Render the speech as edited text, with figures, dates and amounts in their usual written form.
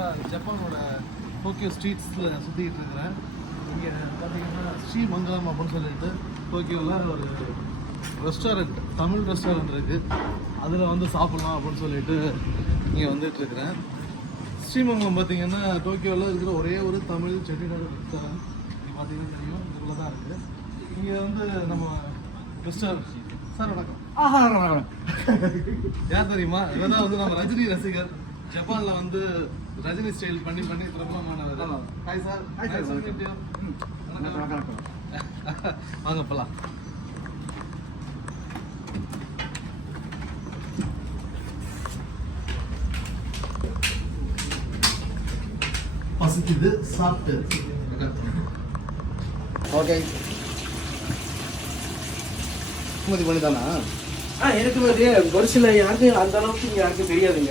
ஆக்சுவலாக ஜப்பானோட டோக்கியோ ஸ்ட்ரீட்ஸில் சுற்றிக்கிட்டு இருக்கிறேன். இங்கே பார்த்தீங்கன்னா ஸ்ரீமங்கலம் அப்படின்னு சொல்லிட்டு டோக்கியோவில் ஒரு ரெஸ்டாரண்ட், தமிழ் ரெஸ்டாரண்ட் இருக்குது. அதில் வந்து சாப்பிட்லாம் அப்படின்னு சொல்லிட்டு இங்கே வந்துட்டுருக்கிறேன். ஸ்ரீமங்கலம் பார்த்தீங்கன்னா டோக்கியோவில் இருக்கிற ஒரே ஒரு தமிழ் செட்டிநாடு ரெஸ்டாரண்ட். இங்கே பார்த்தீங்கன்னா தெரியும், இதுக்குள்ள தான் இருக்குது. இங்கே வந்து நம்ம ரெஸ்டாரண்ட் சார் வணக்கம். யார் தெரியுமா? இதான் வந்து நம்ம ரஜினி ரசிகர். ஜப்பான்ல வந்து ரஜினி ஸ்டைல் பண்ணி பிரபலமானவர். Hi sir. வாங்க போலாம். பசிக்குது, சாப்பிட்டு. ஓகே, பண்ணி தானா? எனக்கு ஒரு சில யாருக்கும் அந்த அளவுக்கு யாருக்கும் தெரியாதுங்க.